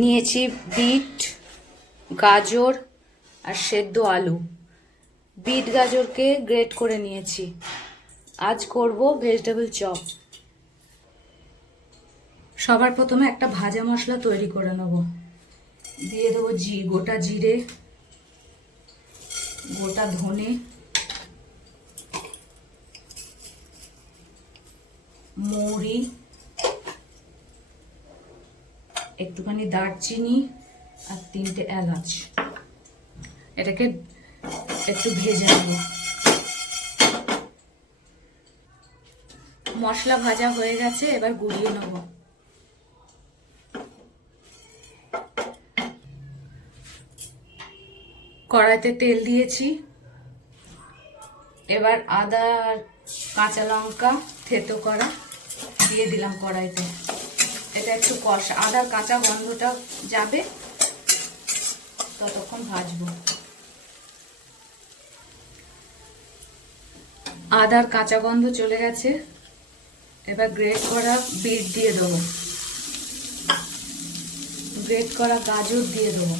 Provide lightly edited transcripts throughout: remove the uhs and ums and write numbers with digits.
নিয়েছি বিট, গাজর আর সেদ্ধ আলু। বিট গাজরকে গ্রেট করে নিয়েছি। আজ করব ভেজিটেবল চপ। সবার প্রথমে একটা ভাজা মশলা তৈরি করে নেব। দিয়ে দেবো গোটা জিরে, গোটা ধনে, মৌরি, একটুখানি দারচিনি আর 3টে এলাচ। এটাকে একটু ভেজে নেব। মশলা ভাজা হয়ে গেছে, এবার গুঁড়িয়ে নেব। কড়াইতে তেল দিয়েছি। এবার আদা আর কাঁচা লঙ্কা থেতো করা দিয়ে দিলাম কড়াইতে। এটা একটু কষা, আদার কাঁচা গন্ধটা যাবে ততক্ষণ ভাজবো। আদার কাঁচা গন্ধ চলে গেছে। এবার গ্রেট করা বিট দিয়ে দেবো, গ্রেট করা গাজর দিয়ে দেবো,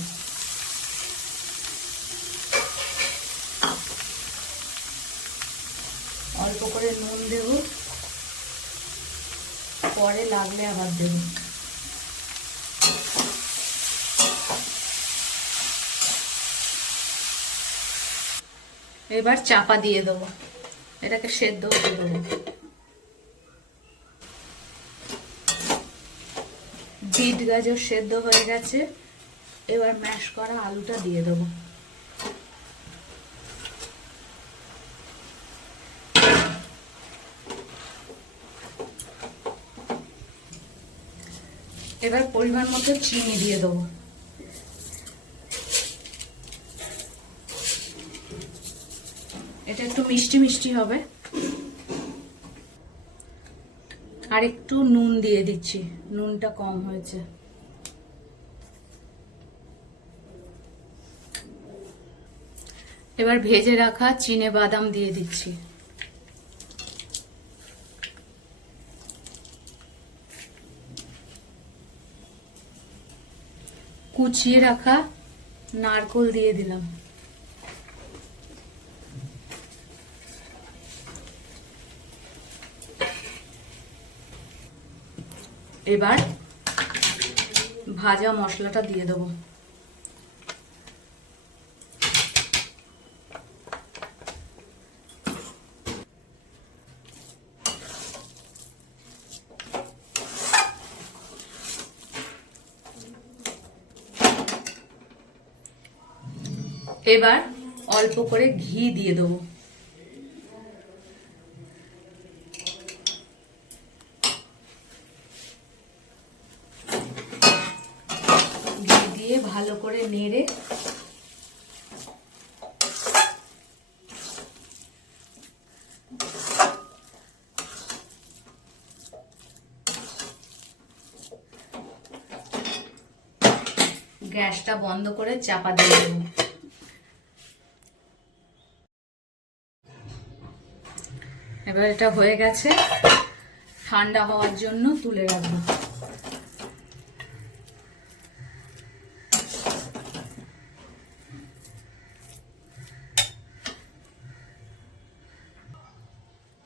অল্প করে নুন দেব, পরে লাগলে আবার দেব। এবার চাপা দিয়ে দেবো, এটাকে সেদ্ধ হতে দেবো। বিট গাজর সেদ্ধ হয়ে গেছে। এবার ম্যাশ করা আলুটা দিয়ে দেবো। এবার পরিমাণ মতো চিনি দিয়ে দেবো। এটা একটু মিষ্টি মিষ্টি হবে। আর একটু নুন দিয়ে দিচ্ছি, নুনটা কম হয়েছে। এবার ভেজে রাখা চিনে বাদাম দিয়ে দিচ্ছি। কুচিয়ে রাখা নারকেল দিয়ে দিলাম। এবার ভাজা মশলাটা দিয়ে দেবো। এবার অল্প করে ঘি দিয়ে দেবো। ঘি দিয়ে ভালো করে নেড়ে গ্যাসটা বন্ধ করে চাপা দিয়ে দেবো। এবার এটা হয়ে গেছে, ঠান্ডা হওয়ার জন্য তুলে রাখবো।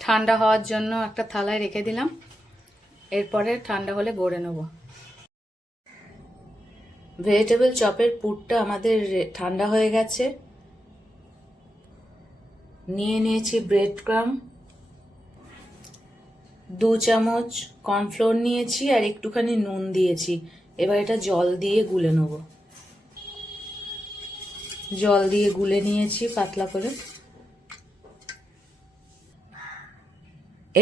ঠান্ডা হওয়ার জন্য একটা থালায় রেখে দিলাম। এরপরে ঠান্ডা হলে গড়ে নেব। ভেজিটেবল চপের পুরটা আমাদের ঠান্ডা হয়ে গেছে। নিয়ে নিয়েছি ব্রেড ক্রাম্ব, 2 চামচ কর্নফ্লোর নিয়েছি আর একটুখানি নুন দিয়েছি। এবার এটা জল দিয়ে গুলে নেব। জল দিয়ে গুলে নিয়েছি পাতলা করে।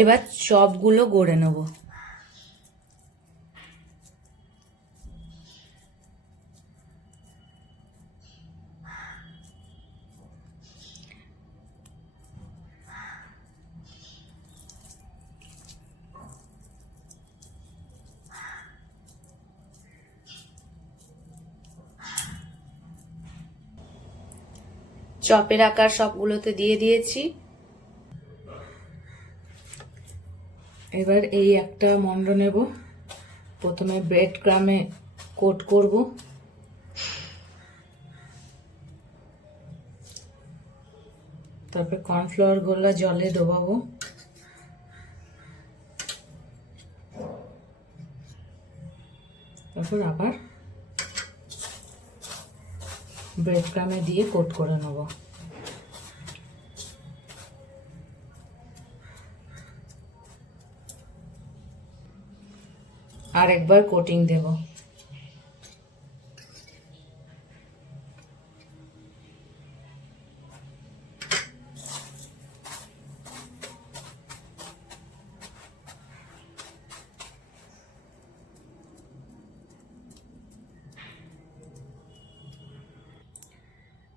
এবার চপগুলো গড়ে নেব। চপের আকার সবগুলোতে দিয়ে দিয়েছি। এবার এই একটা মন্ড নেব। প্রথমে ব্রেড ক্রামে কোট করব। তারপর কর্নফ্লাওয়ার গোলা জলে ডোবাবো। তারপর আবার ব্রেড ক্রামে দিয়ে কোট করে নেব। আর একবার কোটিং দেব।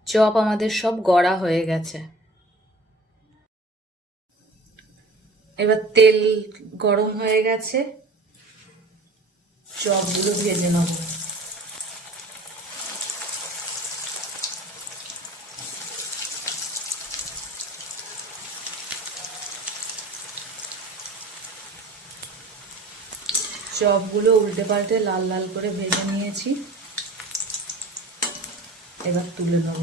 চপ আমাদের সব গড়া হয়ে গেছে। এবার তেল গরম হয়ে গেছে, চপগুলো ভেজে নেব। চপগুলো উল্টে পাল্টে লাল লাল করে ভেজে নিয়েছি, এবার তুলে নেব।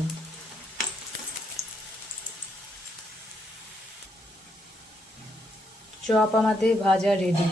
চপ আমাদের ভাজা রেডি।